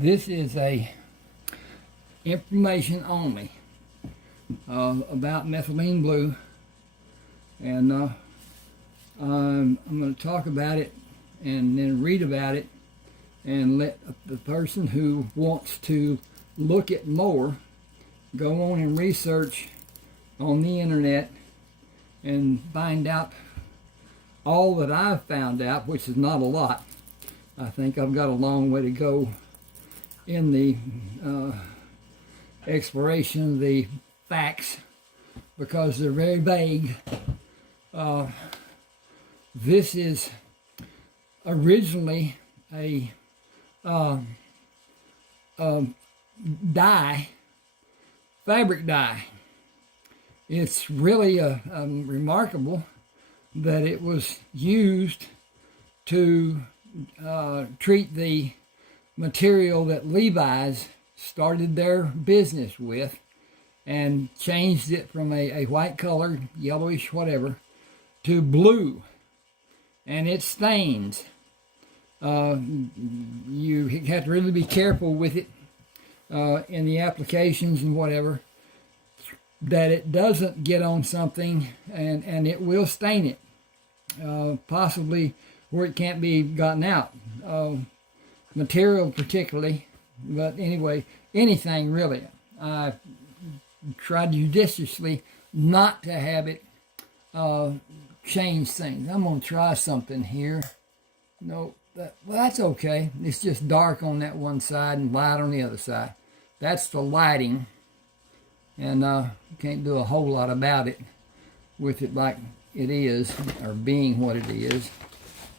This is a information only about methylene blue, and I'm going to talk about it and then read about it and let the person who wants to look at more go on and research on the internet and find out all that I've found out, which is not a lot. I think I've got a long way to go in the exploration of the facts because they're very vague. This is originally a dye, fabric dye. It's really remarkable that it was used to treat the material that Levi's started their business with and changed it from a white color, yellowish, whatever, to blue. And it stains. You have to really be careful with it in the applications and whatever, that it doesn't get on something and it will stain it, possibly where it can't be gotten out. Material particularly, but anyway, anything really. I tried judiciously not to have it change things. I'm going to try something here. No, well, that's okay. It's just dark on that one side and light on the other side. That's the lighting, and can't do a whole lot about it with it like it is, or being what it is.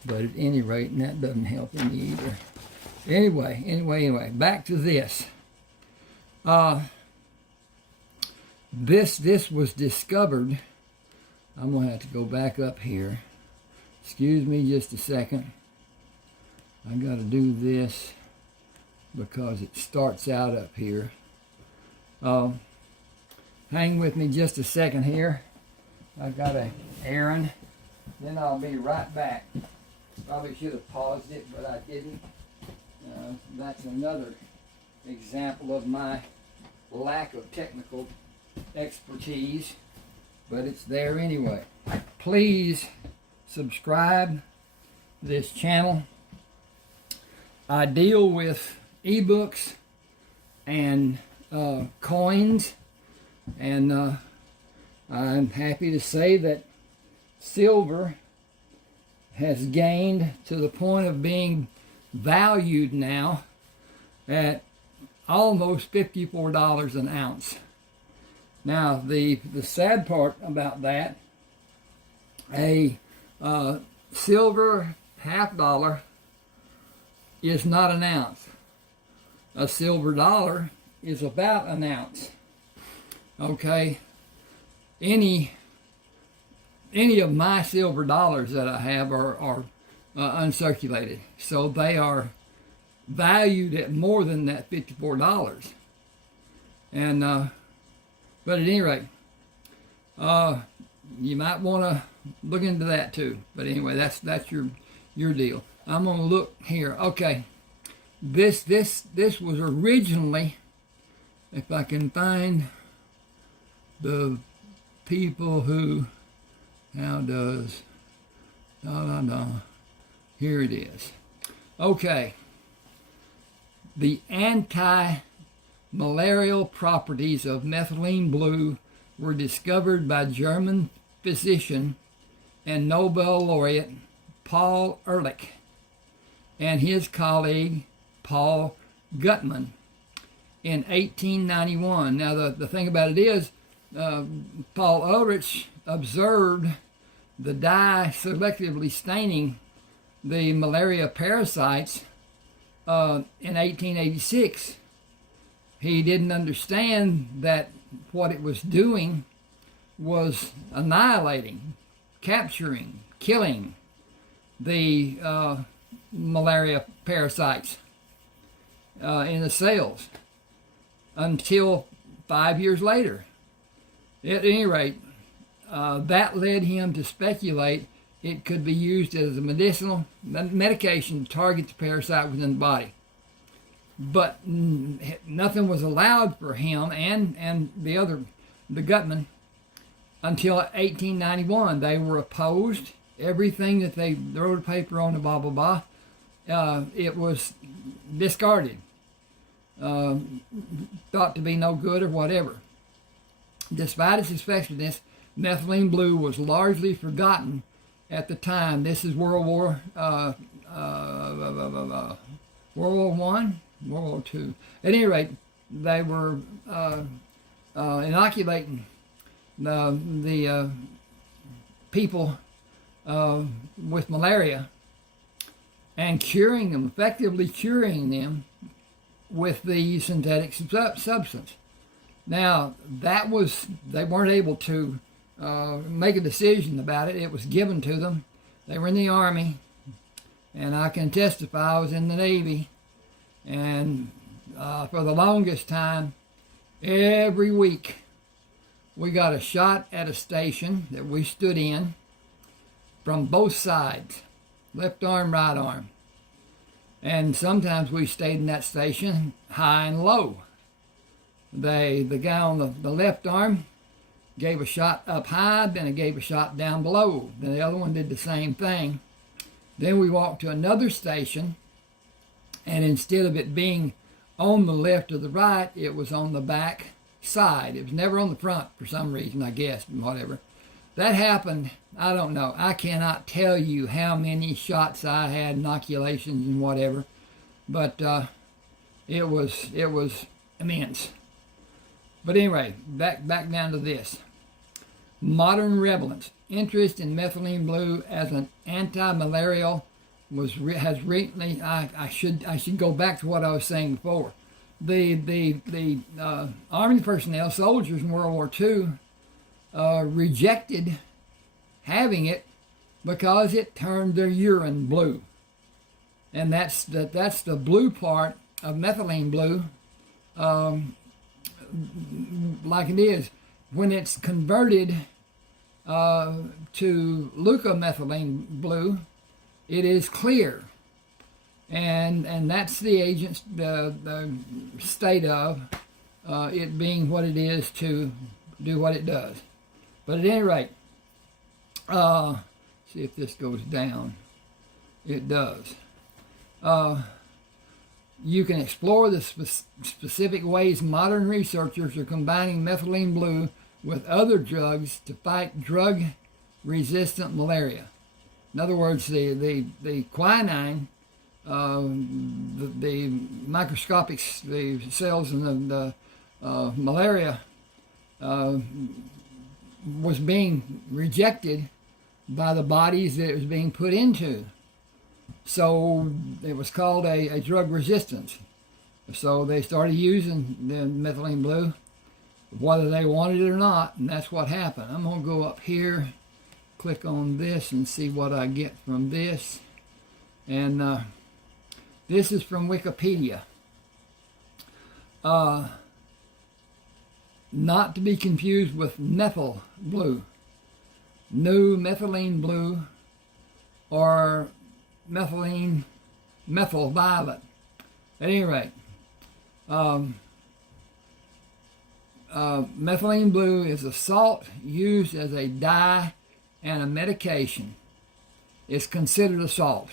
But at any rate, and that doesn't help any either. Anyway, back to this. This was discovered. I'm going to have to go back up here. Excuse me just a second. I got to do this because it starts out up here. Hang with me just a second here. I've got an errand. Then I'll be right back. Probably should have paused it, but I didn't. That's another example of my lack of technical expertise, but it's there anyway. Please subscribe to this channel. I deal with ebooks and coins, and I'm happy to say that silver has gained to the point of being valued now at almost $54 an ounce. Now, the sad part about that, a silver $half is not an ounce. A silver dollar is about an ounce. Okay, any of my silver dollars that I have are uncirculated, so they are valued at more than that $54. And but at any rate, you might want to look into that too. But anyway, that's your deal. I'm gonna look here. Okay, this was originally, if I can find the people who, here it is. Okay, the anti-malarial properties of methylene blue were discovered by German physician and Nobel laureate Paul Ehrlich and his colleague Paul Gutmann in 1891. Now the thing about it is, Paul Ehrlich observed the dye selectively staining the malaria parasites in 1886. He didn't understand that what it was doing was annihilating, capturing, killing the malaria parasites in the cells until 5 years later. At any rate, that led him to speculate it could be used as a medicinal medication to target the parasite within the body. but nothing was allowed for him and the Gutman until 1891. They were opposed. Everything that they wrote a paper on, the blah blah blah, it was discarded, thought to be no good or whatever. Despite its effectiveness, methylene blue was largely forgotten at the time. This is World War One, World War Two. At any rate, they were inoculating the people with malaria and curing them, effectively curing them with the synthetic substance. Now, they weren't able to make a decision about it. It was given to them. They were in the Army, and I can testify I was in the Navy, and for the longest time, every week, we got a shot at a station that we stood in from both sides, left arm, right arm. And sometimes we stayed in that station high and low. The guy on the left arm gave a shot up high, then he gave a shot down below. Then the other one did the same thing. Then we walked to another station, and instead of it being on the left or the right, it was on the back side. It was never on the front for some reason, I guess, whatever. That happened, I don't know. I cannot tell you how many shots I had, inoculations and whatever, but it was immense. But anyway, back down to this. Modern relevance. Interest in methylene blue as an anti-malarial has recently. I should go back to what I was saying before. The Army personnel, soldiers in World War II, rejected having it because it turned their urine blue, and that's the blue part of methylene blue. Like it is when it's converted to leucomethylene blue, it is clear, and that's the agent's the state of it being what it is to do what it does. But at any rate, see if this goes down. It does. You can explore the specific ways modern researchers are combining methylene blue with other drugs to fight drug-resistant malaria. In other words, the quinine, the microscopic the cells in the malaria was being rejected by the bodies that it was being put into. So it was called a drug resistance. So they started using the methylene blue, whether they wanted it or not, and that's what happened. I'm going to go up here, click on this, and see what I get from this. And this is from Wikipedia. Not to be confused with methyl blue, new methylene blue, or methyl violet. At any rate, methylene blue is a salt used as a dye and a medication. It's considered a salt.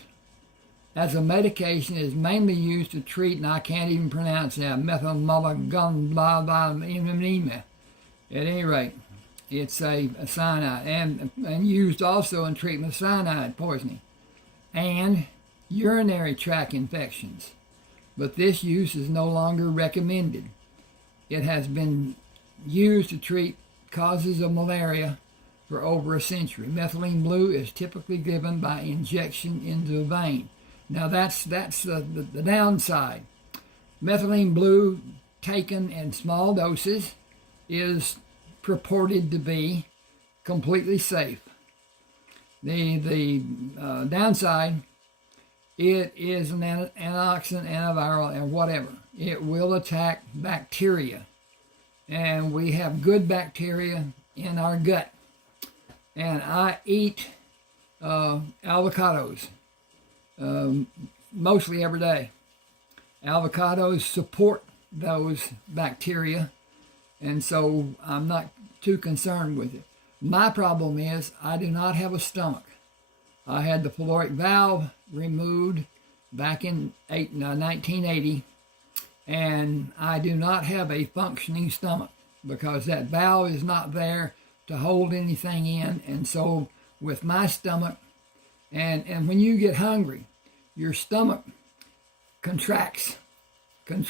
As a medication, it is mainly used to treat, and I can't even pronounce that, methylmalagundulabutamine. At any rate, it's a cyanide, and used also in treatment of cyanide poisoning and urinary tract infections. But this use is no longer recommended. It has been used to treat causes of malaria for over a century. Methylene blue is typically given by injection into a vein. Now that's the downside. Methylene blue taken in small doses is purported to be completely safe. The downside, it is an antioxidant, antiviral, and whatever. It will attack bacteria. And we have good bacteria in our gut. And I eat avocados mostly every day. Avocados support those bacteria, and so I'm not too concerned with it. My problem is I do not have a stomach. I had the pyloric valve removed back in 1980, and I do not have a functioning stomach because that valve is not there to hold anything in. And so with my stomach, and when you get hungry, your stomach contracts, and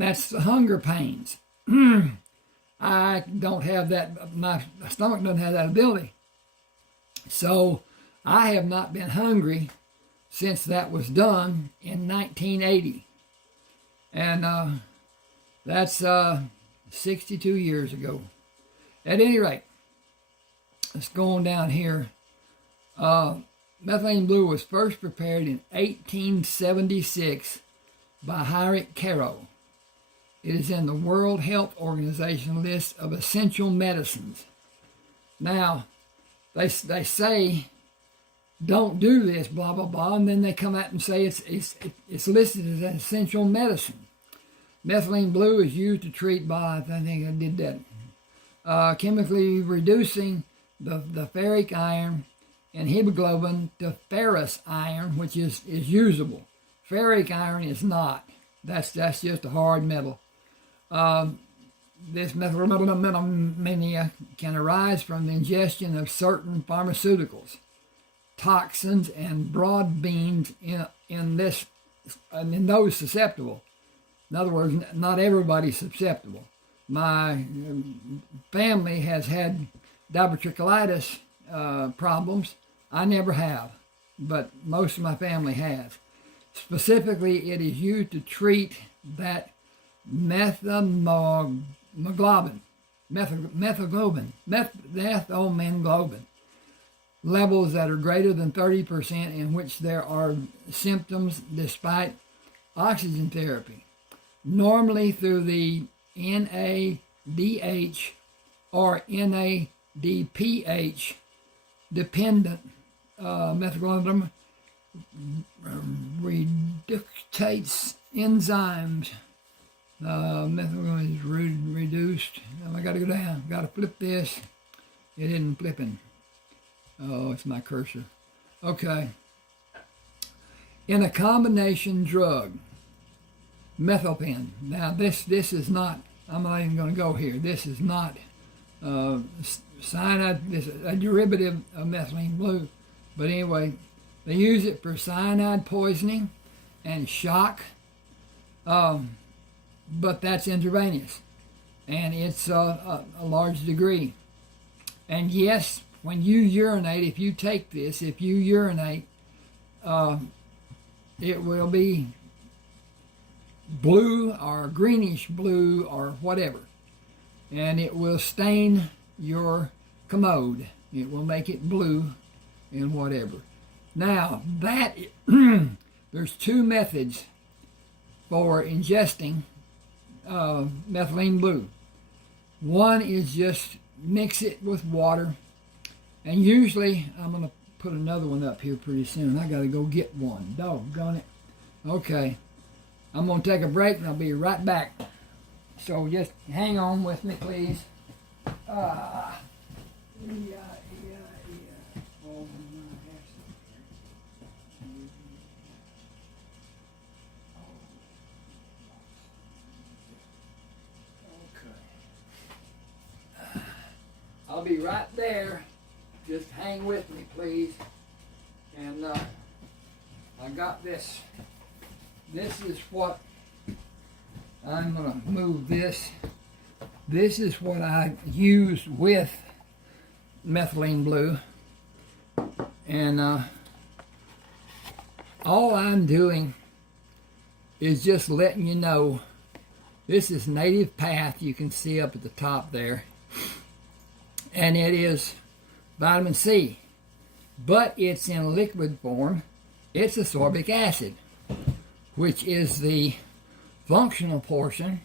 that's the hunger pains. I don't have that, my stomach doesn't have that ability. So I have not been hungry since that was done in 1980. And that's 62 years ago. At any rate, let's go on down here. Methylene Blue was first prepared in 1876 by Hirik Caro. It is in the World Health Organization list of essential medicines. Now, they say, don't do this, blah, blah, blah, and then they come out and say it's listed as an essential medicine. Methylene Blue is used to treat by, I think I did that, chemically reducing the ferric iron and hemoglobin to ferrous iron, which is usable. Ferric iron is not. That's just a hard metal. This metalomania can arise from the ingestion of certain pharmaceuticals, toxins, and broad beans in those susceptible. In other words, not everybody's susceptible. My family has had diverticulitis problems. I never have, but most of my family has. Specifically, it is used to treat that methylmoglobin levels that are greater than 30%, in which there are symptoms despite oxygen therapy, normally through the NADH or NADPH dependent methylglobin reductates enzymes. Methylglobin is reduced. I got to go down. Got to flip this. It isn't flipping. Oh, it's my cursor. Okay. In a combination drug, methylpen. Now this is not. I'm not even going to go here. This is not cyanide. This is a derivative of methylene blue. But anyway, they use it for cyanide poisoning and shock. But that's intravenous, and it's a large degree. And yes, when you urinate, if you take this, if you urinate, it will be blue or greenish blue or whatever, and it will stain your commode. It will make it blue and whatever. Now, that there's two methods for ingesting methylene blue. One is just mix it with water, and usually I'm going to put another one up here pretty soon. I got to go get one. Doggone it. Okay, I'm going to take a break and I'll be right back. So just hang on with me, please. Oh, I'll be right there. Just hang with me, please. And I got this. This is what I'm going to move this. This is what I use with methylene blue. And all I'm doing is just letting you know this is Native Path. You can see up at the top there. And it is vitamin C, but it's in liquid form. It's ascorbic acid, which is the functional portion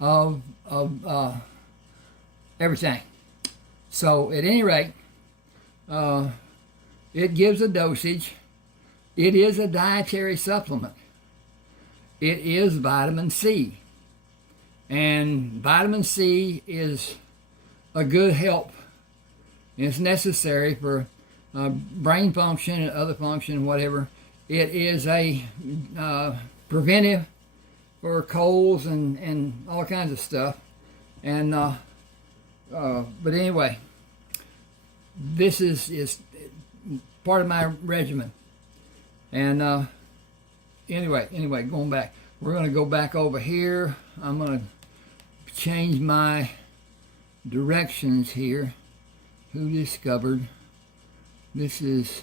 of everything. So at any rate, it gives a dosage It is a dietary supplement. It is vitamin C. And vitamin C is a good help. It's necessary for brain function and other function, whatever. It is a preventive for colds and all kinds of stuff. And but anyway, this is part of my regimen. And anyway, going back, we're going to go back over here. I'm going to change my directions here. Who discovered? This is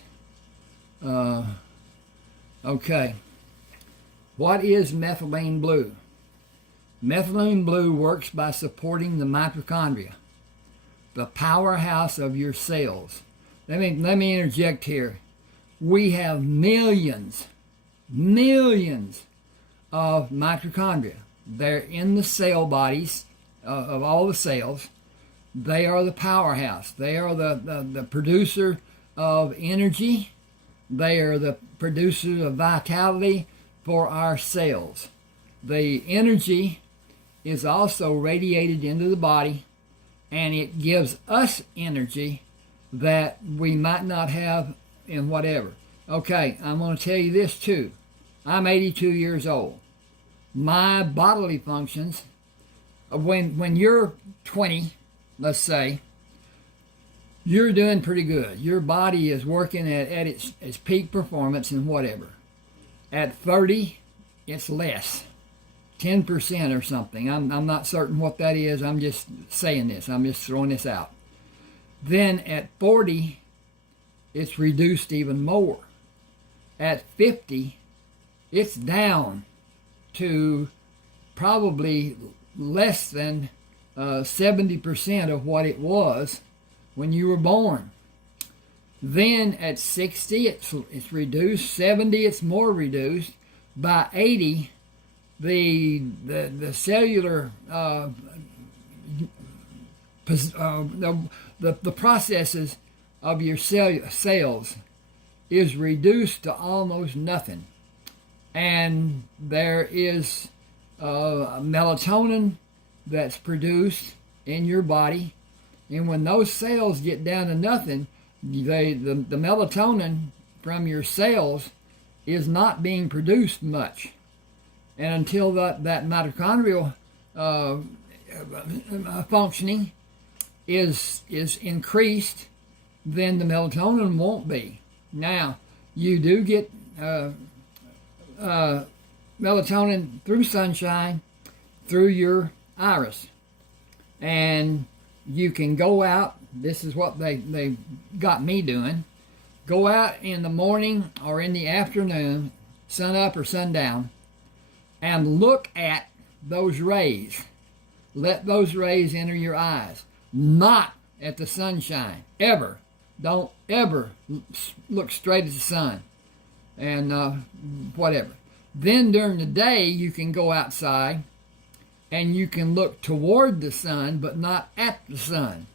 okay. What is methylene blue? Methylene blue works by supporting the mitochondria, the powerhouse of your cells. Let me interject here. We have millions of mitochondria. They're in the cell bodies of all the cells. They are the powerhouse. They are the producer of energy. They are the producer of vitality for our cells. The energy is also radiated into the body, and it gives us energy that we might not have in whatever. Okay, I'm going to tell you this too. I'm 82 years old. My bodily functions, when you're 20, let's say, you're doing pretty good. Your body is working at its peak performance and whatever. At 30, it's less, 10% or something. I'm not certain what that is. I'm just saying this. I'm just throwing this out. Then at 40, it's reduced even more. At 50, it's down to probably less than 70% of what it was when you were born. Then at 60, it's reduced. 70, it's more reduced. By 80, the cellular the processes of your cells is reduced to almost nothing, and there is melatonin that's produced in your body, and when those cells get down to nothing, the melatonin from your cells is not being produced much, and until that mitochondrial functioning is increased, then the melatonin won't be. Now, you do get melatonin through sunshine, through your iris, and you can go out. This is what they got me doing. Go out in the morning or in the afternoon, sun up or sundown, and look at those rays. Let those rays enter your eyes, not at the sunshine, ever. Don't ever look straight at the sun and whatever. Then during the day, you can go outside and you can look toward the sun, but not at the sun.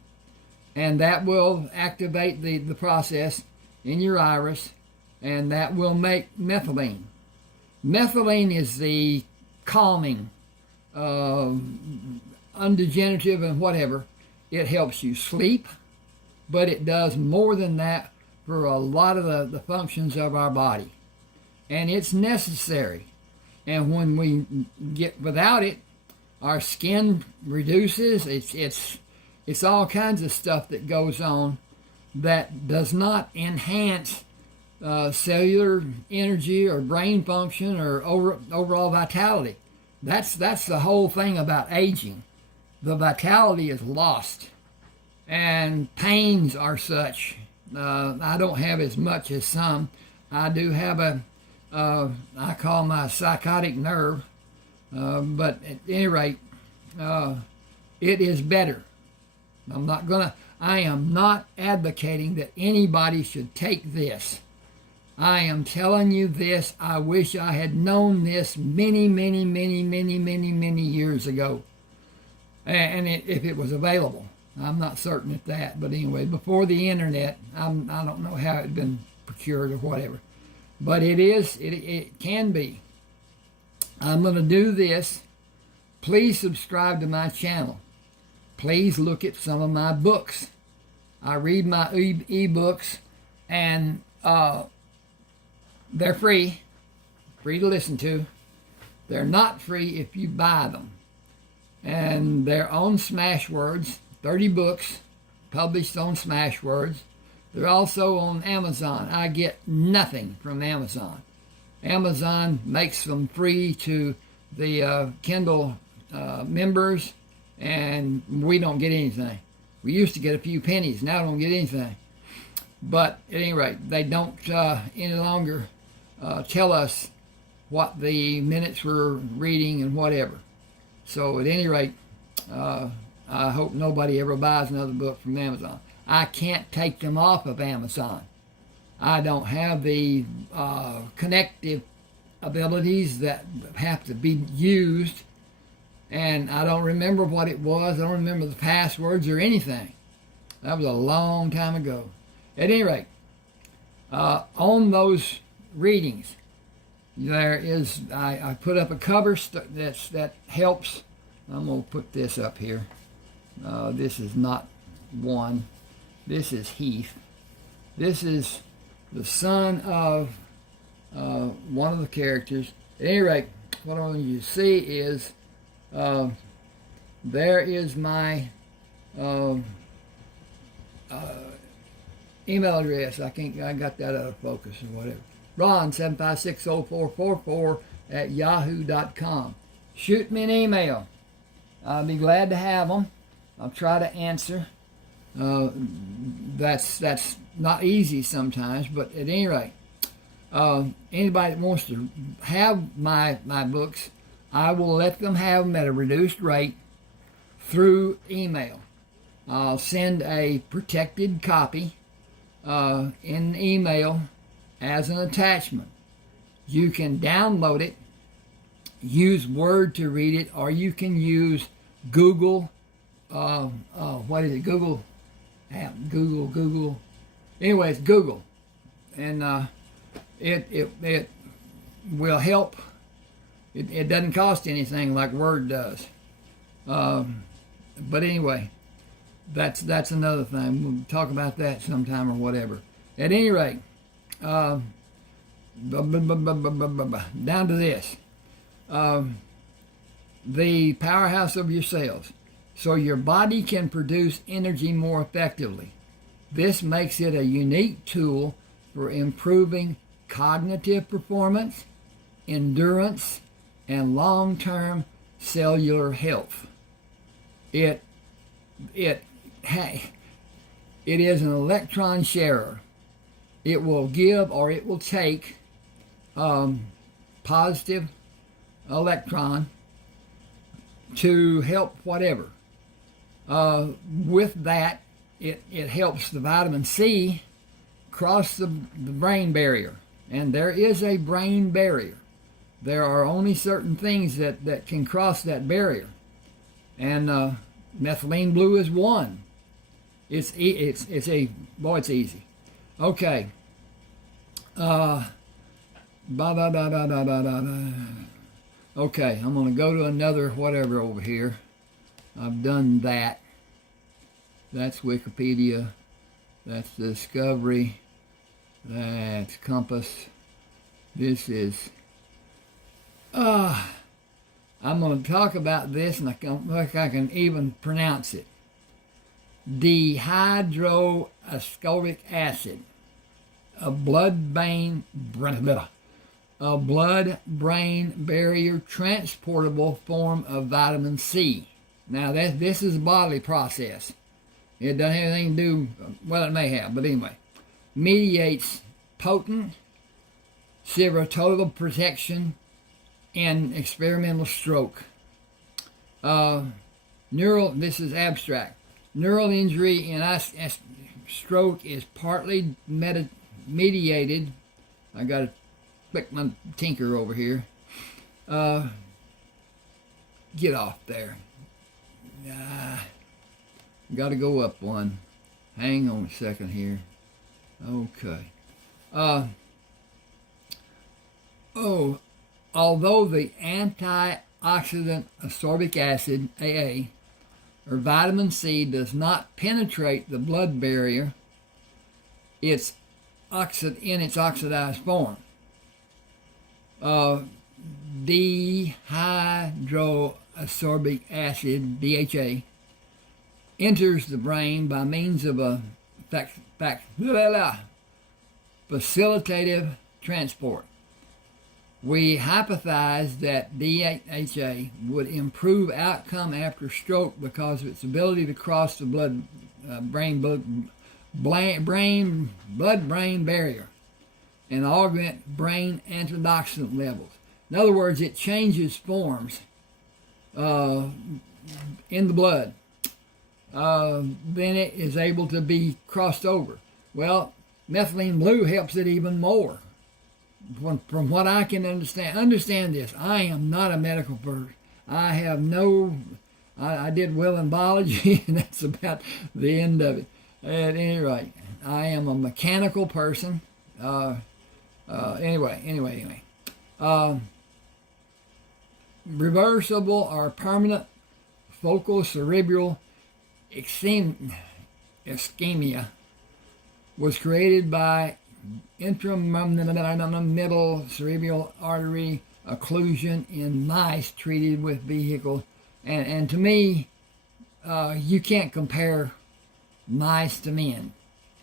And that will activate the process in your iris, and that will make methylene. Methylene is the calming, undegenerative and whatever. It helps you sleep, but it does more than that for a lot of the functions of our body. And it's necessary. And when we get without it, our skin reduces. It's all kinds of stuff that goes on that does not enhance cellular energy or brain function or overall vitality. That's the whole thing about aging. The vitality is lost, and pains are such. I don't have as much as some. I do have I call my psychotic nerve, but at any rate, it is better. I am not advocating that anybody should take this. I am telling you this. I wish I had known this many years ago. And if it was available. I'm not certain at that. But anyway, before the internet, I don't know how it had been procured or whatever. But it can be. I'm going to do this. Please subscribe to my channel. Please look at some of my books. I read my e-books, and they're free to listen to. They're not free if you buy them. And they're on Smashwords, 30 books published on Smashwords. They're also on Amazon. I get nothing from Amazon. Amazon makes them free to the Kindle members, and we don't get anything. We used to get a few pennies. Now I don't get anything. But at any rate, they don't any longer tell us what the minutes we're reading and whatever. So at any rate, I hope nobody ever buys another book from Amazon. I can't take them off of Amazon. I don't have the connective abilities that have to be used, and I don't remember what it was. I don't remember the passwords or anything. That was a long time ago. At any rate, on those readings, there is, I put up a cover that helps. I'm going to put this up here. This is not one. This is Heath. This is the son of one of the characters. At any rate, what I want you to see is there is my email address. I got that out of focus or whatever. Ron7560444 at yahoo.com. Shoot me an email. I'll be glad to have them. I'll try to answer. That's not easy sometimes, but at any rate, anybody that wants to have my books, I will let them have them at a reduced rate through email. I'll send a protected copy in email as an attachment. You can download it, use Word to read it, or you can use Google. What is it? Google app. Google. Anyways, Google, and it will help. It doesn't cost anything like Word does. But anyway, that's another thing. We'll talk about that sometime or whatever. At any rate, down to this. The powerhouse of your cells. So your body can produce energy more effectively. This makes it a unique tool for improving cognitive performance, endurance, and long-term cellular health. It is an electron sharer. It will give or it will take positive electron to help whatever. With that, it helps the vitamin C cross the brain barrier. And there is a brain barrier. There are only certain things that can cross that barrier. And Methylene Blue is one. It's easy. Okay. Okay, I'm going to go to another whatever over here. I've done that. That's Wikipedia. That's Discovery. That's Compass. This is... I'm going to talk about this, and I can even pronounce it. Dehydroascorbic acid. A blood-brain barrier transportable form of vitamin C. Now, this is a bodily process. It doesn't have anything to do, well, it may have, but anyway. Mediates potent serotonin protection in experimental stroke. This is abstract. Neural injury in stroke is partly mediated. I got to click my tinker over here. Get off there. Got to go up one. Hang on a second here. Okay. Oh, although the antioxidant ascorbic acid, AA, or vitamin C does not penetrate the blood barrier, it's in its oxidized form. Dehydroascorbic acid, DHA, enters the brain by means of a facilitative transport. We hypothesized that DHA would improve outcome after stroke because of its ability to cross the blood-brain barrier and augment brain antioxidant levels. In other words, it changes forms in the blood. Then it is able to be crossed over. Well, methylene blue helps it even more. From what I can understand this, I am not a medical person. I did well in biology, and that's about the end of it. At any rate, I am a mechanical person. Anyway. Reversible or permanent focal cerebral ischemia was created by intramittal cerebral artery occlusion in mice treated with vehicle. And to me, you can't compare mice to men.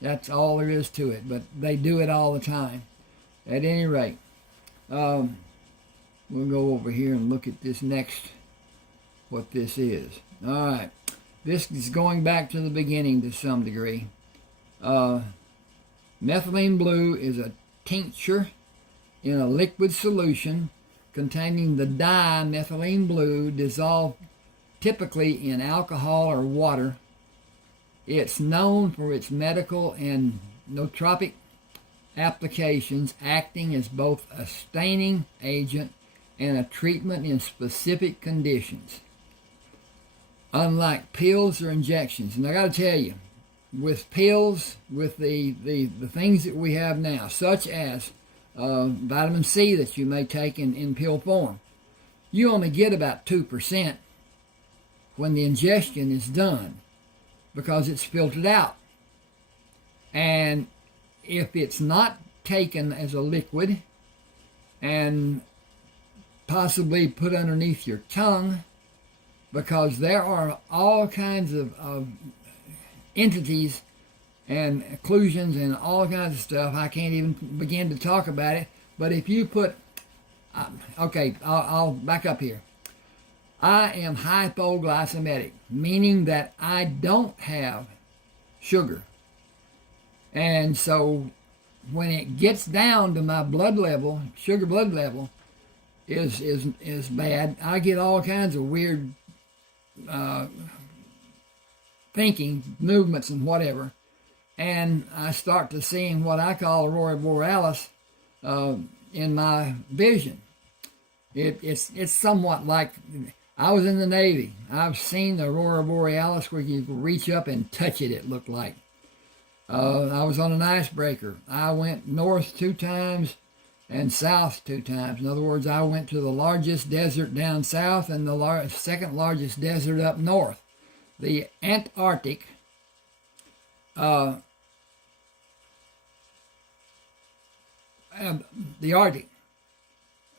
That's all there is to it, but they do it all the time. At any rate, we'll go over here and look at this next, what this is. All right, this is going back to the beginning to some degree. Methylene blue is a tincture in a liquid solution containing the dye methylene blue dissolved typically in alcohol or water. It's known for its medical and nootropic applications, acting as both a staining agent and a treatment in specific conditions, unlike pills or injections. And I got to tell you, with pills, with the things that we have now, such as vitamin C that you may take in pill form, you only get about 2% when the ingestion is done because it's filtered out. And if it's not taken as a liquid and possibly put underneath your tongue, because there are all kinds of entities and occlusions and all kinds of stuff. I can't even begin to talk about it. But if you put, I'll back up here. I am hypoglycemic, meaning that I don't have sugar. And so when it gets down to my blood level, sugar blood level is bad, I get all kinds of weird thinking, movements and whatever, and I start to seeing what I call aurora borealis in my vision. It's somewhat like, I was in the Navy. I've seen the aurora borealis where you reach up and touch it, it looked like. I was on an icebreaker. I went north 2 times and south 2 times. In other words, I went to the largest desert down south and the second largest desert up north. The Antarctic, the Arctic,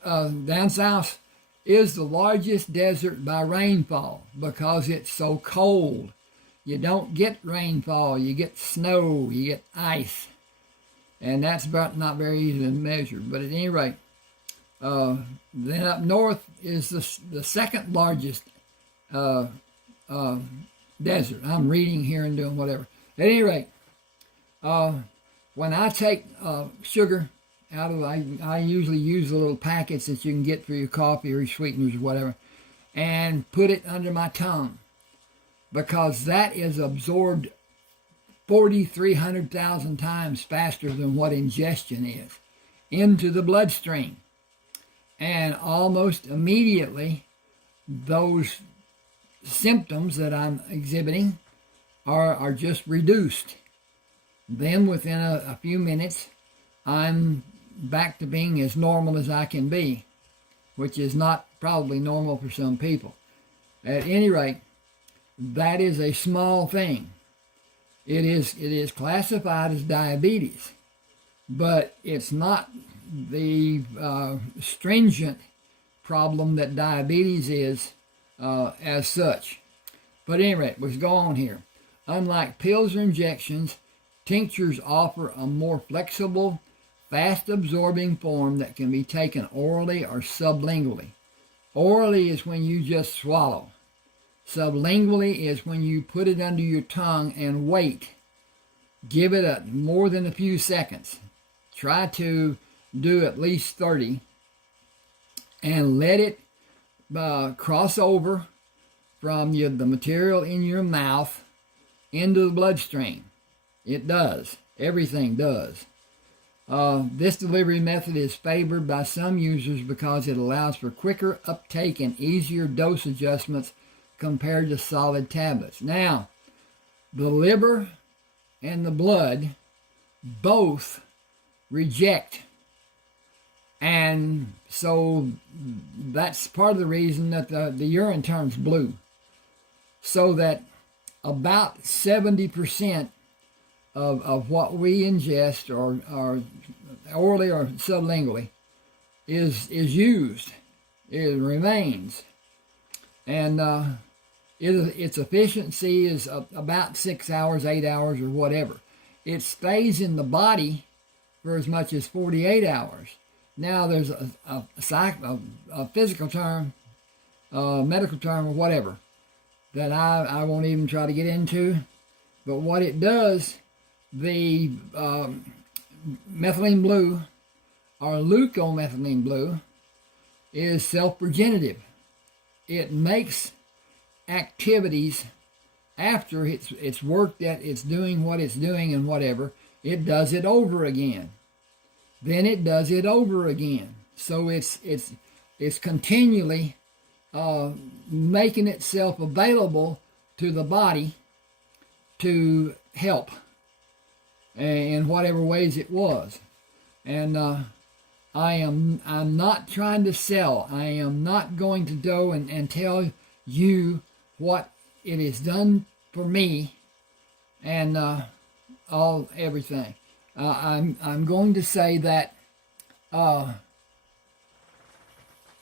down south is the largest desert by rainfall because it's so cold. You don't get rainfall, you get snow, you get ice. And that's about not very easy to measure. But at any rate, then up north is the second largest desert. I'm reading here and doing whatever. At any rate, when I take sugar out of, I usually use the little packets that you can get for your coffee or your sweeteners or whatever, and put it under my tongue, because that is absorbed 300,000 times faster than what ingestion is into the bloodstream. And almost immediately, those symptoms that I'm exhibiting are just reduced. Then within a few minutes, I'm back to being as normal as I can be, which is not probably normal for some people. At any rate, that is a small thing. It is classified as diabetes, but it's not the stringent problem that diabetes is as such. But at any rate, let's go on here. Unlike pills or injections, tinctures offer a more flexible, fast-absorbing form that can be taken orally or sublingually. Orally is when you just swallow. Sublingually is when you put it under your tongue and wait. Give it more than a few seconds. Try to do at least 30 and let it cross over from the material in your mouth into the bloodstream. It does. Everything does. This delivery method is favored by some users because it allows for quicker uptake and easier dose adjustments compared to solid tablets. Now, the liver and the blood both reject, and so that's part of the reason that the urine turns blue, so that about 70% of what we ingest or orally or sublingually is used. It remains, and its efficiency is about 6 hours, 8 hours, or whatever. It stays in the body for as much as 48 hours. Now there's a physical term, medical term, or whatever, that I won't even try to get into. But what it does, the methylene blue, or leukomethylene blue, is self-regenerative. It makes activities after it's worked at, it's doing what it's doing and whatever, it does it over again. Then it does it over again. So it's continually making itself available to the body to help in whatever ways it was. And I'm not trying to sell. I am not going to go and tell you what it has done for me and everything. I'm going to say that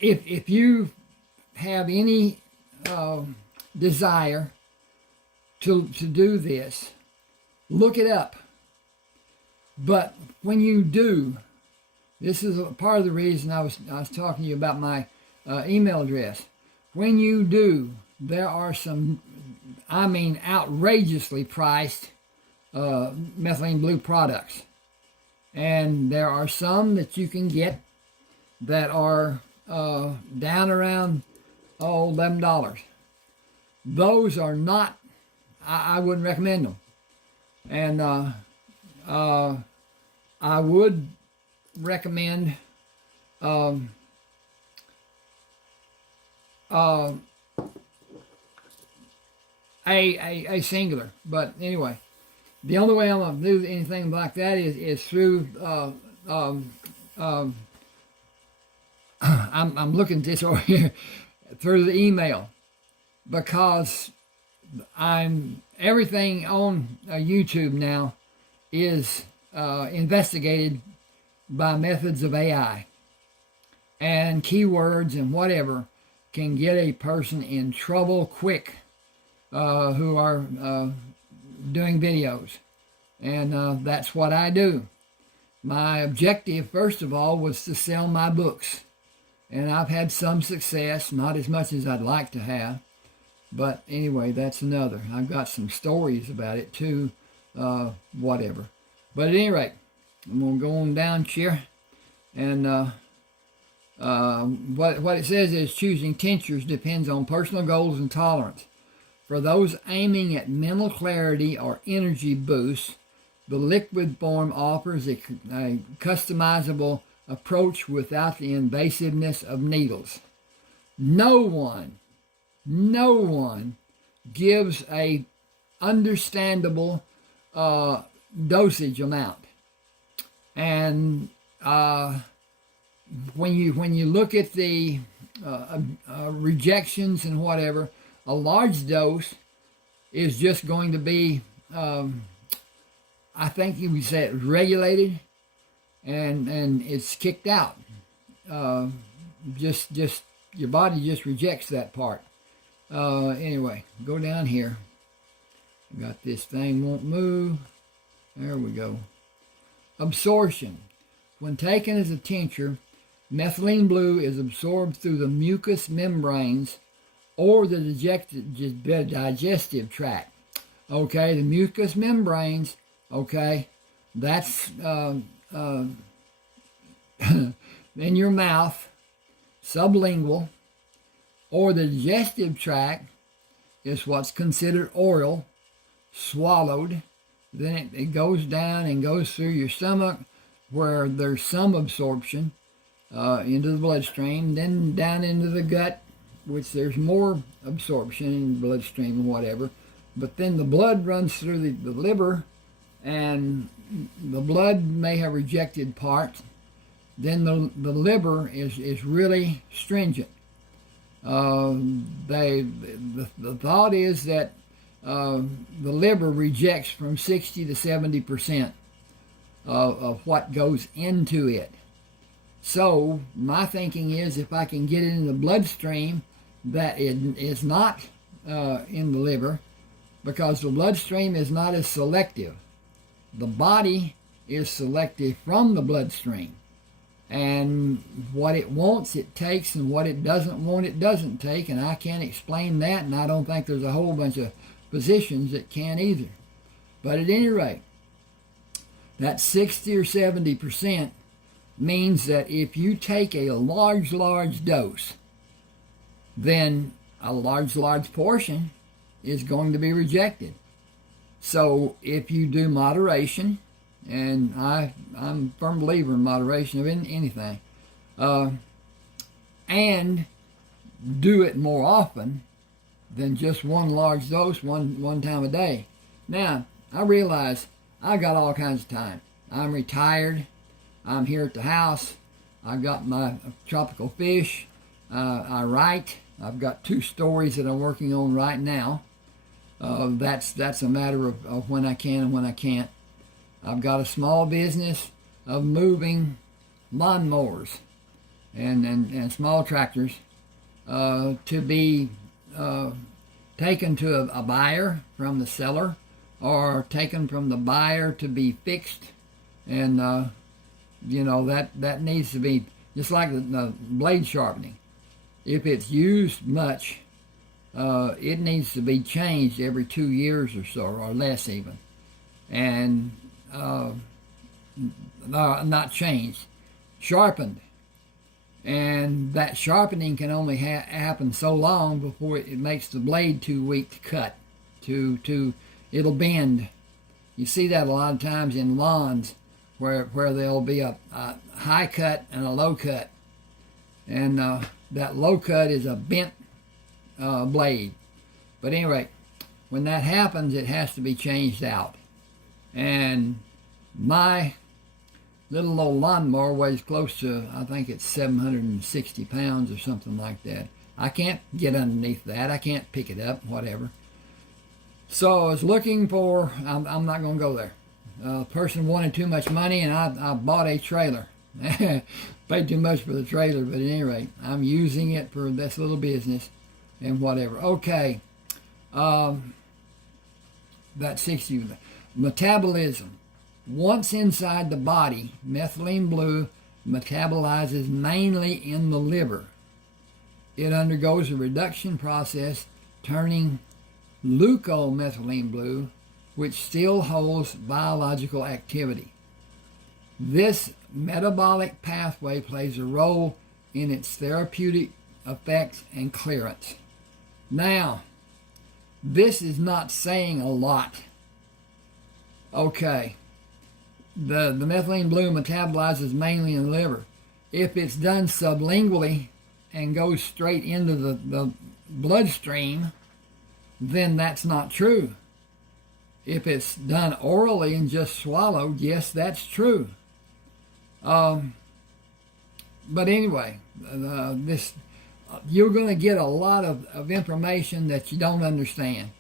if you have any desire to do this, look it up. But when you do, this is a part of the reason I was talking to you about my email address. When you do, there are some, outrageously priced methylene blue products. And there are some that you can get that are down around $11. Those are not, I wouldn't recommend them. And I would recommend a singular. But anyway, the only way I'm going to do anything like that is through I'm looking at this over here through the email, because everything on YouTube now is investigated by methods of AI, and keywords and whatever can get a person in trouble quick who are doing videos. And that's what I do. My objective, first of all, was to sell my books. And I've had some success, not as much as I'd like to have. But anyway, that's another. I've got some stories about it too, whatever. But at any rate, I'm going to go on down here. And what it says is choosing tinctures depends on personal goals and tolerance. For those aiming at mental clarity or energy boosts, the liquid form offers a customizable approach without the invasiveness of needles. No one gives a understandable dosage amount. And when you look at the rejections and whatever, a large dose is just going to be, I think you would say, it's regulated, and it's kicked out. Just your body just rejects that part. Anyway, go down here. Got this thing won't move. There we go. Absorption. When taken as a tincture, methylene blue is absorbed through the mucous membranes or the digestive tract. Okay, the mucous membranes, okay, that's in your mouth, sublingual, or the digestive tract is what's considered oral, swallowed. Then it goes down and goes through your stomach where there's some absorption into the bloodstream, then down into the gut, which there's more absorption in the bloodstream and whatever. But then the blood runs through the liver, and the blood may have rejected parts. Then the liver is really stringent. The thought is that the liver rejects from 60 to 70% of what goes into it. So my thinking is, if I can get it in the bloodstream, that it is not in the liver, because the bloodstream is not as selective. The body is selective from the bloodstream. And what it wants, it takes, and what it doesn't want, it doesn't take. And I can't explain that, and I don't think there's a whole bunch of physicians that can either. But at any rate, that 60 or 70% means that if you take a large dose, then a large portion is going to be rejected. So if you do moderation, and I'm a firm believer in moderation of anything, and do it more often than just one large dose one time a day. Now, I realize I got all kinds of time. I'm retired. I'm here at the house. I got my tropical fish. I write. I've got 2 stories that I'm working on right now. That's a matter of when I can and when I can't. I've got a small business of moving lawnmowers and small tractors to be taken to a buyer from the seller, or taken from the buyer to be fixed. And that needs to be just like the blade sharpening. If it's used much, it needs to be changed every 2 years or so, or less even. And not changed, sharpened. And that sharpening can only happen so long before it makes the blade too weak to cut. It'll bend. You see that a lot of times in lawns where there'll be a high cut and a low cut. And that low cut is a bent blade. But anyway, when that happens, it has to be changed out. And my little old lawnmower weighs close to, I think it's 760 pounds or something like that. I can't get underneath that. I can't pick it up, whatever. So I was looking for, I'm not going to go there. A person wanted too much money, and I bought a trailer. Paid too much for the trailer, but at any rate, I'm using it for this little business and whatever. Okay. That 60, metabolism. Once inside the body, methylene blue metabolizes mainly in the liver. It undergoes a reduction process, turning leucomethylene blue, which still holds biological activity. This metabolic pathway plays a role in its therapeutic effects and clearance. Now, this is not saying a lot. Okay, the methylene blue metabolizes mainly in the liver. If it's done sublingually and goes straight into the bloodstream, then that's not true. If it's done orally and just swallowed, yes, that's true. But anyway, you're going to get a lot of information that you don't understand.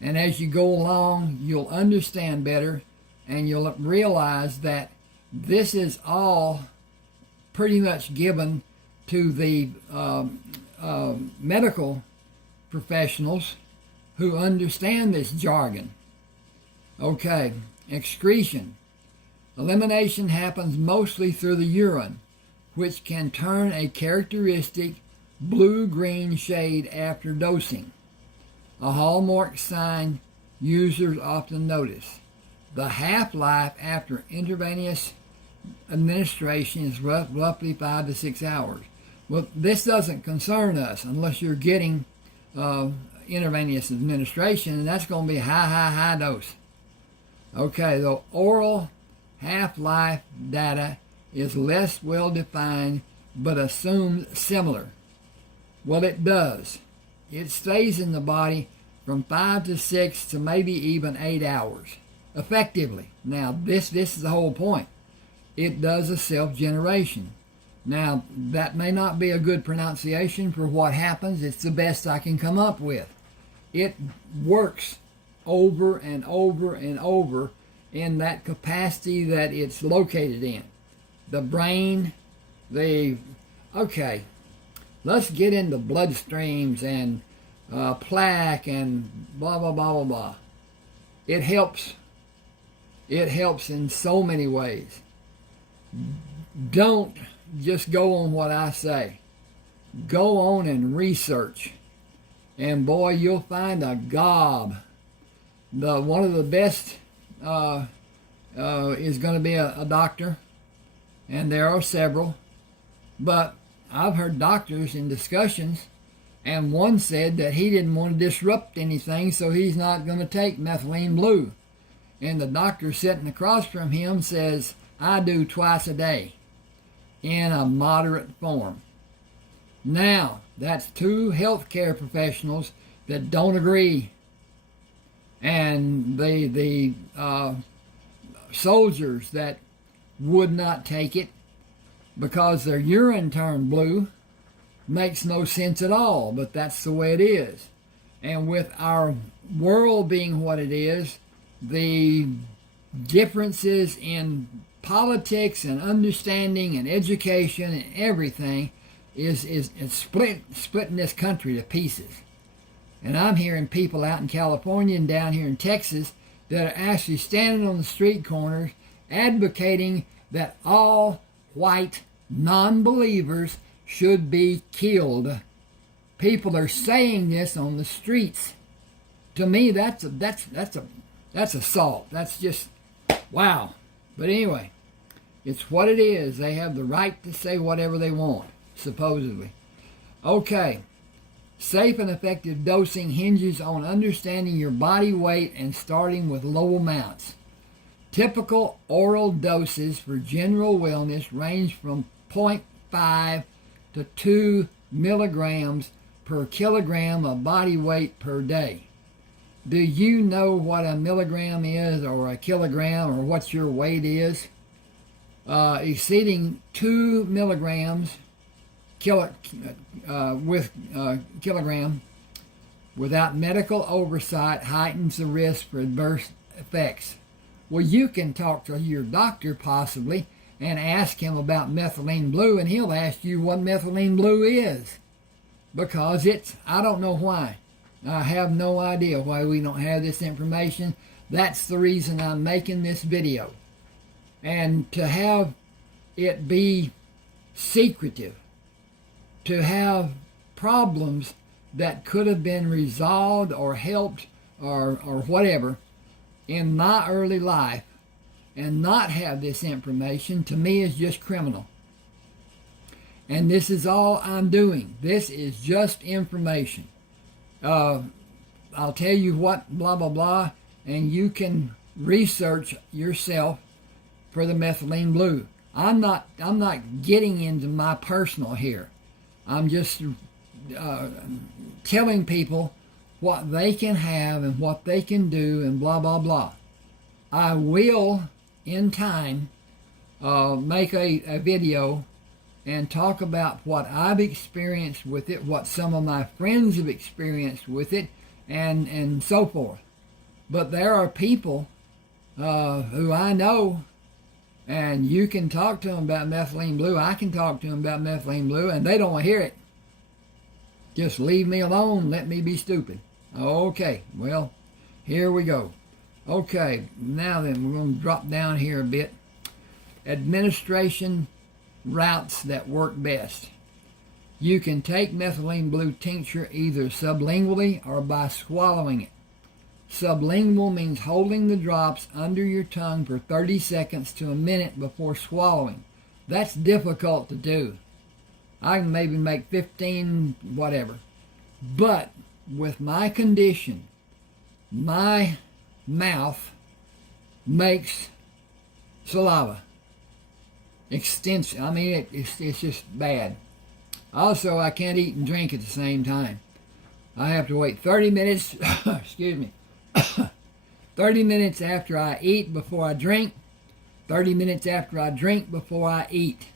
And as you go along, you'll understand better, and you'll realize that this is all pretty much given to the medical professionals who understand this jargon. Okay, excretion. Elimination happens mostly through the urine, which can turn a characteristic blue-green shade after dosing, a hallmark sign users often notice. The half-life after intravenous administration is roughly 5 to 6 hours. Well, this doesn't concern us unless you're getting intravenous administration, and that's going to be high dose. Okay, the oral half-life data is less well-defined but assumed similar. Well, it does. It stays in the body from 5 to 6 to maybe even 8 hours, effectively. Now, this is the whole point. It does a self-generation. Now, that may not be a good pronunciation for what happens. It's the best I can come up with. It works over and over and over in that capacity that it's located in. The brain, okay, let's get into bloodstreams and plaque and blah, blah, blah, blah, blah. It helps. It helps in so many ways. Don't just go on what I say. Go on and research. And boy, you'll find a gob. One of the best is going to be a doctor, and there are several. But I've heard doctors in discussions, and one said that he didn't want to disrupt anything, so he's not going to take Methylene Blue. And the doctor sitting across from him says, I do twice a day in a moderate form. Now, that's two healthcare professionals that don't agree. And the soldiers that would not take it because their urine turned blue makes no sense at all, but that's the way it is. And with our world being what it is, the differences in politics and understanding and education and everything is splitting this country to pieces. And I'm hearing people out in California and down here in Texas that are actually standing on the street corners advocating that all white non-believers should be killed. People are saying this on the streets. To me, that's assault. That's just wow. But anyway, it's what it is. They have the right to say whatever they want, supposedly. Okay. Safe and effective dosing hinges on understanding your body weight and starting with low amounts. Typical oral doses for general wellness range from 0.5 to 2 milligrams per kilogram of body weight per day. Do you know what a milligram is, or a kilogram, or what your weight is? Exceeding 2 milligrams kilogram without medical oversight heightens the risk for adverse effects. Well, you can talk to your doctor possibly and ask him about Methylene Blue, and he'll ask you what Methylene Blue is, because I don't know why. I have no idea why we don't have this information. That's the reason I'm making this video. And to have it be secretive, to have problems that could have been resolved or helped or whatever in my early life and not have this information, to me is just criminal. And this is all I'm doing. This is just information. I'll tell you what, blah, blah, blah, and you can research yourself for the Methylene Blue. I'm not getting into my personal here. I'm just telling people what they can have and what they can do and blah, blah, blah. I will, in time, make a video and talk about what I've experienced with it, what some of my friends have experienced with it, and so forth. But there are people who I know, and you can talk to them about Methylene Blue. I can talk to them about Methylene Blue, and they don't want to hear it. Just leave me alone. Let me be stupid. Okay, well, here we go. Okay, now then, we're going to drop down here a bit. Administration routes that work best. You can take Methylene Blue tincture either sublingually or by swallowing it. Sublingual means holding the drops under your tongue for 30 seconds to a minute before swallowing. That's difficult to do. I can maybe make 15, whatever. But with my condition, my mouth makes saliva. Extensive. I mean, it's just bad. Also, I can't eat and drink at the same time. I have to wait 30 minutes, excuse me, 30 minutes after I eat before I drink, 30 minutes after I drink before I eat.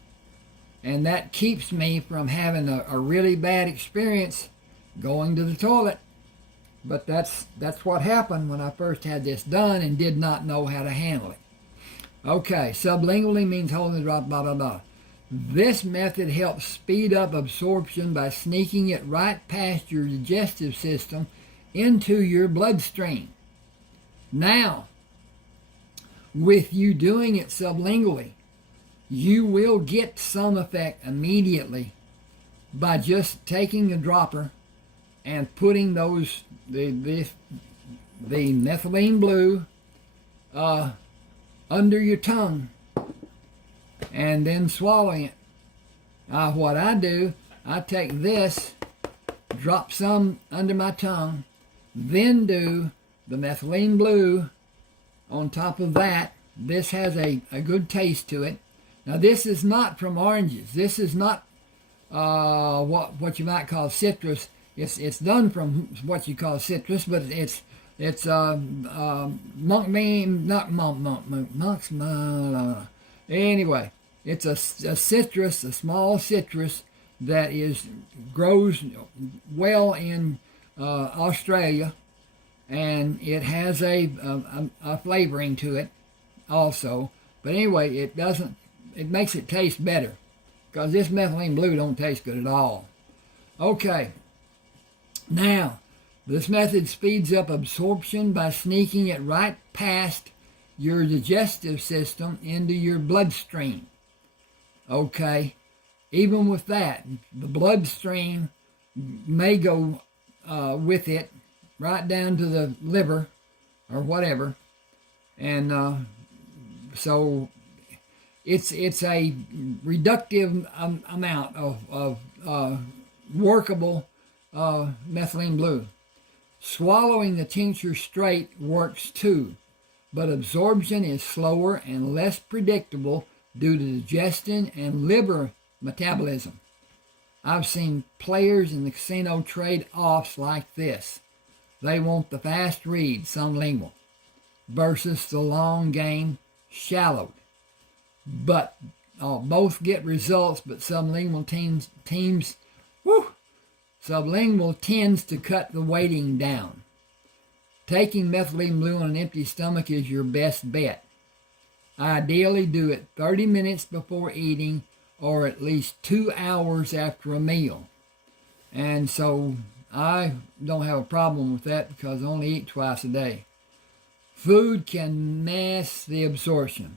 And that keeps me from having a really bad experience going to the toilet. But that's what happened when I first had this done and did not know how to handle it. Okay, sublingually means holding the drop, blah, blah, blah. This method helps speed up absorption by sneaking it right past your digestive system into your bloodstream. Now, with you doing it sublingually, you will get some effect immediately by just taking a dropper and putting the Methylene Blue under your tongue and then swallowing it. What I do, I take this, drop some under my tongue, then do the Methylene Blue on top of that. This has a good taste to it. Now this is not from oranges. This is not what you might call citrus. It's done from what you call citrus, but it's monk bean, not monks. Anyway, it's a citrus, a small citrus that grows well in Australia, and it has a flavoring to it also. But anyway, it makes it taste better, because this Methylene Blue don't taste good at all. Okay, now this method speeds up absorption by sneaking it right past your digestive system into your bloodstream. Okay, even with that, the bloodstream may go with it right down to the liver or whatever, and so it's a reductive amount of workable Methylene Blue. Swallowing the tincture straight works too, but absorption is slower and less predictable due to digestion and liver metabolism. I've seen players in the casino trade offs like this. They want the fast read, sublingual, versus the long game, shallowed. But both get results, but sublingual sublingual tends to cut the weighting down. Taking Methylene Blue on an empty stomach is your best bet. Ideally, do it 30 minutes before eating or at least 2 hours after a meal. And so I don't have a problem with that because I only eat twice a day. Food can mask the absorption.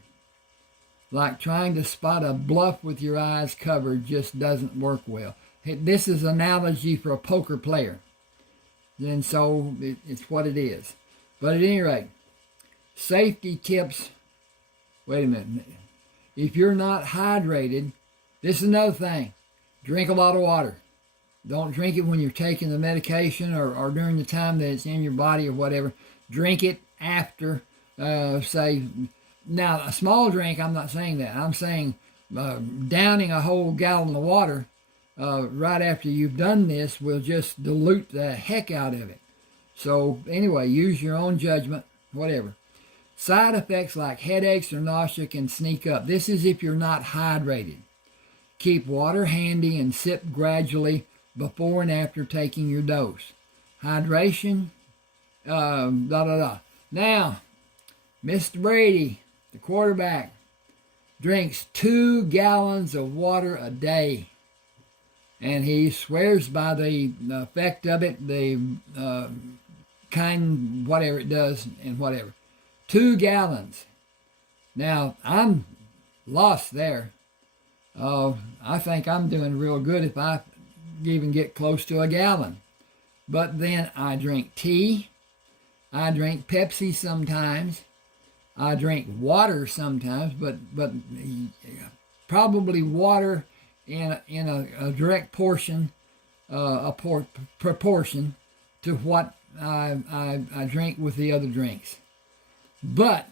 Like trying to spot a bluff with your eyes covered just doesn't work well. This is an analogy for a poker player. And so it's what it is. But at any rate, safety tips. Wait a minute. If you're not hydrated, this is another thing. Drink a lot of water. Don't drink it when you're taking the medication or during the time that it's in your body or whatever. Drink it after, say, now a small drink, I'm not saying that. I'm saying downing a whole gallon of water right after you've done this will just dilute the heck out of it. So anyway, use your own judgment, whatever. Side effects like headaches or nausea can sneak up. This is if you're not hydrated. Keep water handy and sip gradually before and after taking your dose. Hydration, Now, Mr. Brady, the quarterback, drinks 2 gallons of water a day. And he swears by the effect of it, the kind, whatever it does and whatever. 2 gallons. Now, I'm lost there. I think I'm doing real good if I even get close to a gallon. But then I drink tea. I drink Pepsi sometimes. I drink water sometimes, but probably water in a direct portion, proportion to what I drink with the other drinks. But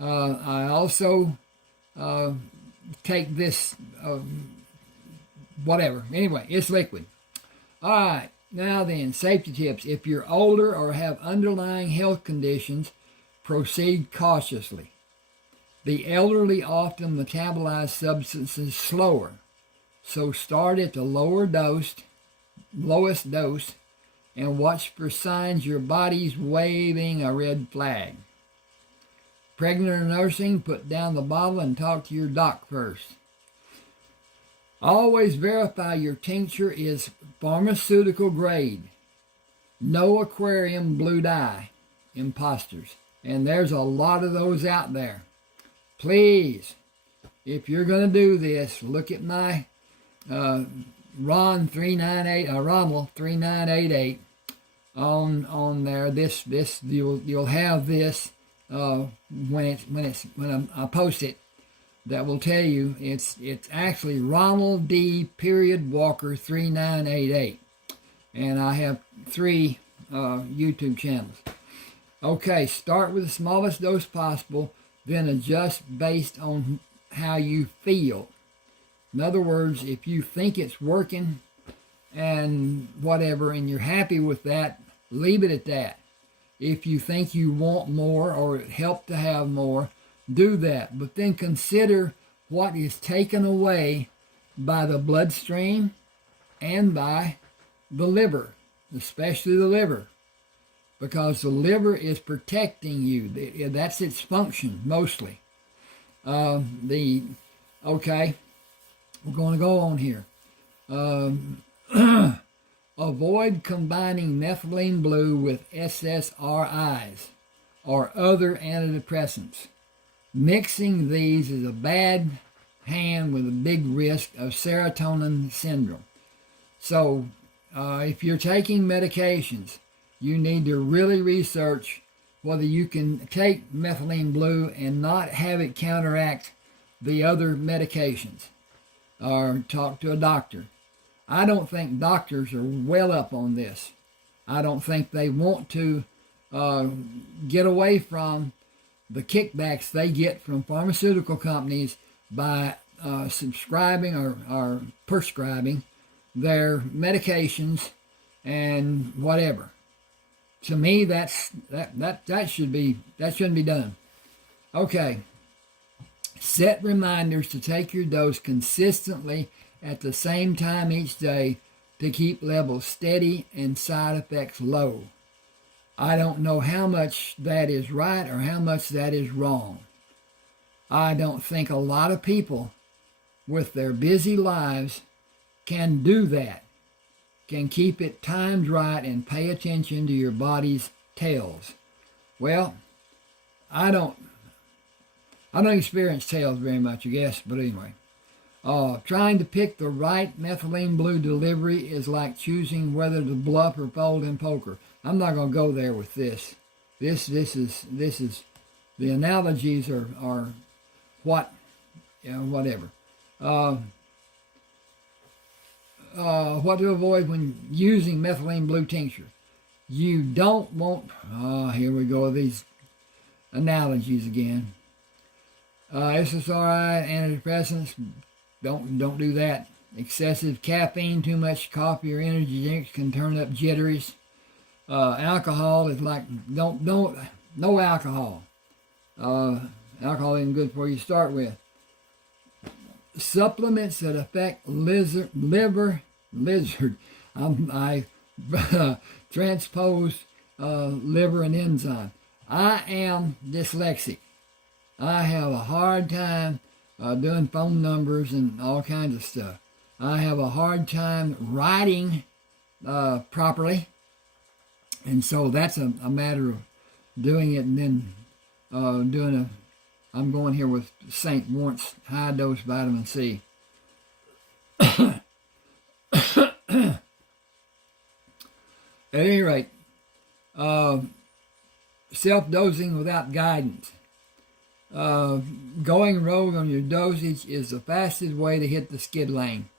I also take this, whatever. Anyway, it's liquid. All right, now then, safety tips. If you're older or have underlying health conditions, proceed cautiously. The elderly often metabolize substances slower, so start at the lowest dose, and watch for signs your body's waving a red flag. Pregnant or nursing, put down the bottle and talk to your doc first. Always verify your tincture is pharmaceutical grade. No aquarium blue dye imposters. And there's a lot of those out there. Please, if you're going to do this, look at my Ronald 3988 on there. This you'll have this when I post it. That will tell you it's actually Ronald D. Walker 3988, and I have 3 YouTube channels. Okay, start with the smallest dose possible, then adjust based on how you feel. In other words, if you think it's working and whatever, and you're happy with that, leave it at that. If you think you want more or it helped to have more, do that. But then consider what is taken away by the bloodstream and by the liver, especially the liver. Because the liver is protecting you. That's its function, mostly. Okay, we're going to go on here. Avoid combining methylene blue with SSRIs or other antidepressants. Mixing these is a bad hand with a big risk of serotonin syndrome. So, if you're taking medications, you need to really research whether you can take methylene blue and not have it counteract the other medications, or talk to a doctor. I don't think doctors are well up on this. I don't think they want to get away from the kickbacks they get from pharmaceutical companies by subscribing or prescribing their medications and whatever. To me, that shouldn't be done. Okay. Set reminders to take your dose consistently at the same time each day to keep levels steady and side effects low. I don't know how much that is right or how much that is wrong. I don't think a lot of people with their busy lives can do that, can keep it timed right and pay attention to your body's tells. Well, I don't experience tells very much, I guess, but anyway. Trying to pick the right methylene blue delivery is like choosing whether to bluff or fold in poker. I'm not going to go there with this. This is the analogies are what, whatever. What to avoid when using methylene blue tincture. You don't want, here we go with these analogies again. SSRI, antidepressants, don't do that. Excessive caffeine, too much coffee or energy drinks can turn up jitteries. Alcohol is like, no alcohol. Alcohol isn't good for you to start with. Supplements that affect liver. I transposed liver and enzyme. I am dyslexic. I have a hard time doing phone numbers and all kinds of stuff. I have a hard time writing properly. And so that's a matter of doing it and then I'm going here with St. Lawrence high dose vitamin C. At any rate, self-dosing without guidance. Going rogue on your dosage is the fastest way to hit the skid lane.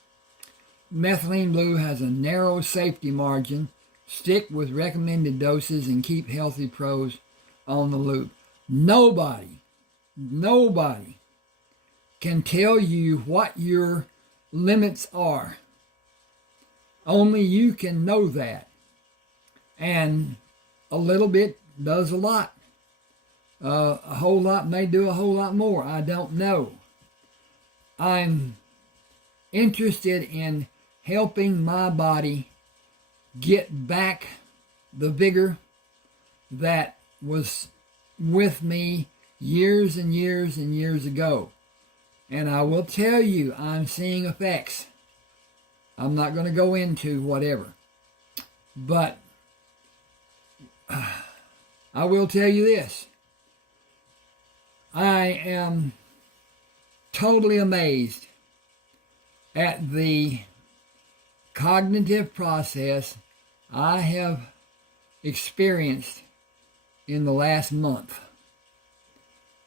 Methylene Blue has a narrow safety margin. Stick with recommended doses and keep healthy pros on the loop. Nobody can tell you what your limits are. Only you can know that. And a little bit does a lot. A whole lot may do a whole lot more. I don't know. I'm interested in helping my body get back the vigor that was with me years and years and years ago. And I will tell you, I'm seeing effects. I'm not going to go into whatever. But I will tell you this. I am totally amazed at the cognitive process I have experienced in the last month.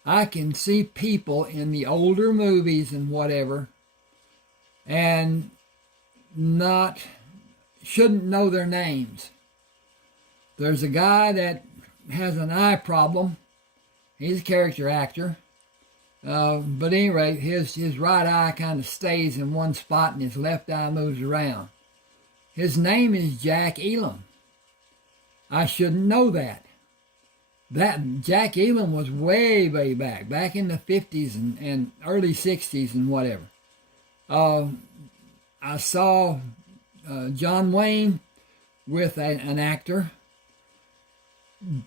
I can see people in the older movies and whatever and shouldn't know their names. There's a guy that has an eye problem. He's a character actor. But anyway, his right eye kind of stays in one spot and his left eye moves around. His name is Jack Elam. I shouldn't know that. That Jack Elam was way back in the 50s and early 60s and whatever. I saw John Wayne with an actor.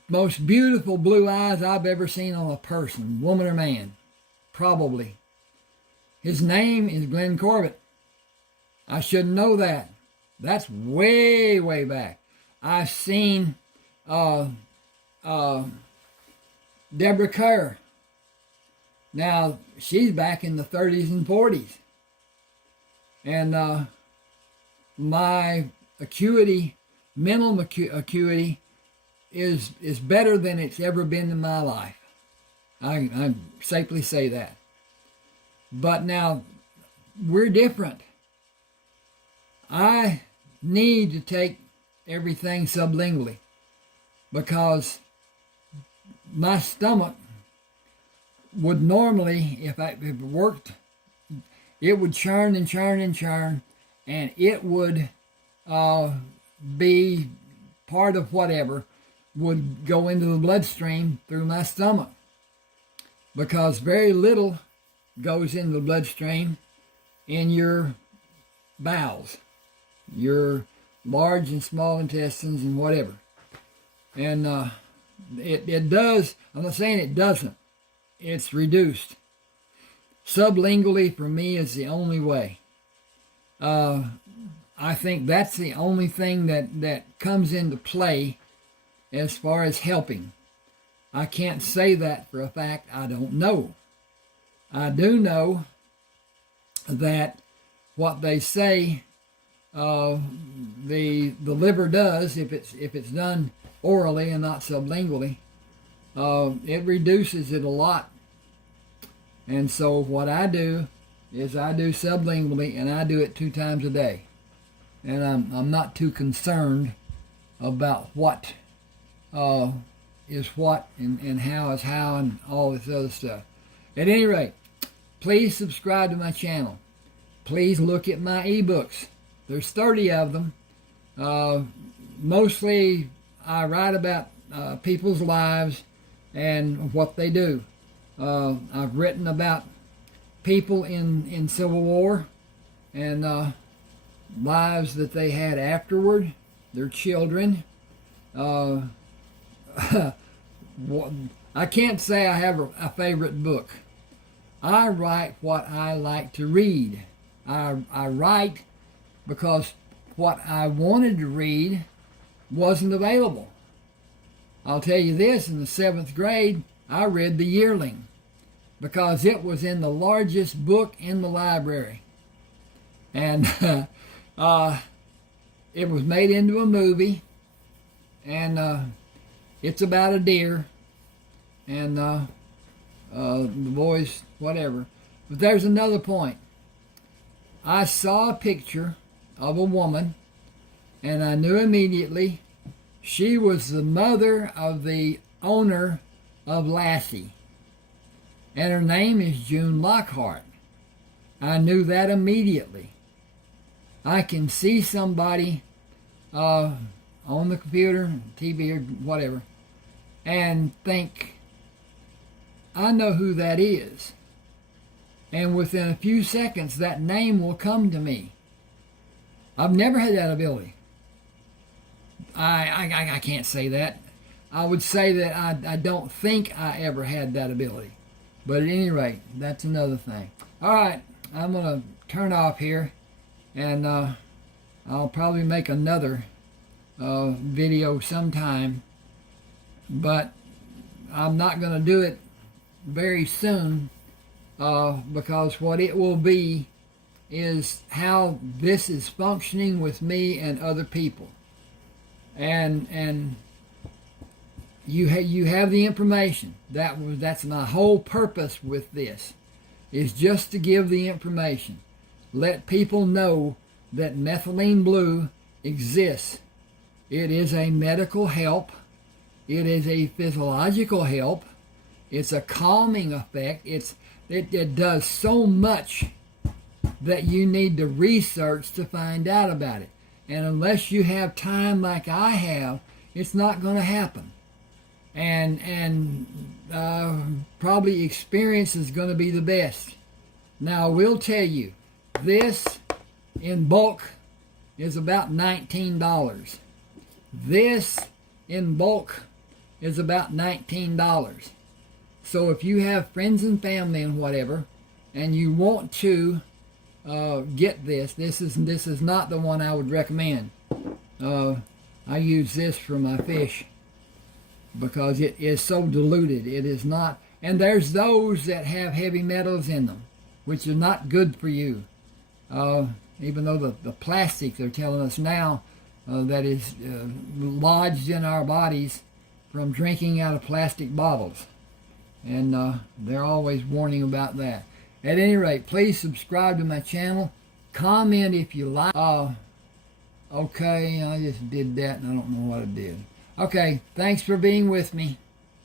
Most beautiful blue eyes I've ever seen on a person, woman or man, probably. His name is Glenn Corbett. I should know that. That's way back. I've seen Deborah Kerr. Now, she's back in the 30s and 40s. And my acuity, mental acuity, is better than it's ever been in my life. I safely say that. But now, we're different. I need to take everything sublingually because my stomach would normally, if it worked, it would churn and churn and churn, and it would be part of whatever would go into the bloodstream through my stomach, because very little goes into the bloodstream in your bowels, your large and small intestines and whatever. And it does, I'm not saying it doesn't, it's reduced. Sublingually for me is the only way. I think that's the only thing that comes into play as far as helping. I can't say that for a fact. I don't know. I do know that what they say the liver does, if it's done orally and not sublingually, it reduces it a lot. And so what I do is I do sublingually, and I do it 2 times a day. And I'm not too concerned about what is what and how is how and all this other stuff. At any rate, please subscribe to my channel. Please look at my ebooks. There's 30 of them. Mostly I write about people's lives and what they do. I've written about people in Civil War and lives that they had afterward, their children. I can't say I have a favorite book. I write what I like to read. I write because what I wanted to read wasn't available. I'll tell you this, in the 7th grade, I read The Yearling because it was in the largest book in the library. And it was made into a movie, and it's about a deer, and the boys, whatever. But there's another point. I saw a picture of a woman, and I knew immediately she was the mother of the owner of Lassie, and her name is June Lockhart. I knew that immediately. I can see somebody on the computer, TV, or whatever, and think, I know who that is. And within a few seconds, that name will come to me. I've never had that ability. I can't say that. I would say that I don't think I ever had that ability. But at any rate, that's another thing. All right, I'm going to turn off here, and I'll probably make another video sometime, but I'm not going to do it very soon because what it will be is how this is functioning with me and other people. And you have the information. That's my whole purpose with this, is just to give the information. Let people know that Methylene Blue exists. It is a medical help. It is a physiological help. It's a calming effect. It does so much that you need to research to find out about it. And unless you have time like I have, it's not going to happen. And probably experience is going to be the best. Now, I will tell you, this in bulk is about $19. This in bulk is about $19. So if you have friends and family and whatever, and you want to get this is not the one I would recommend. I use this for my fish because it is so diluted. It is not, and there's those that have heavy metals in them, which is not good for you. Even though the plastic they're telling us now that is lodged in our bodies from drinking out of plastic bottles. And they're always warning about that. At any rate, please subscribe to my channel. Comment if you like. Okay, I just did that and I don't know what I did. Okay, thanks for being with me.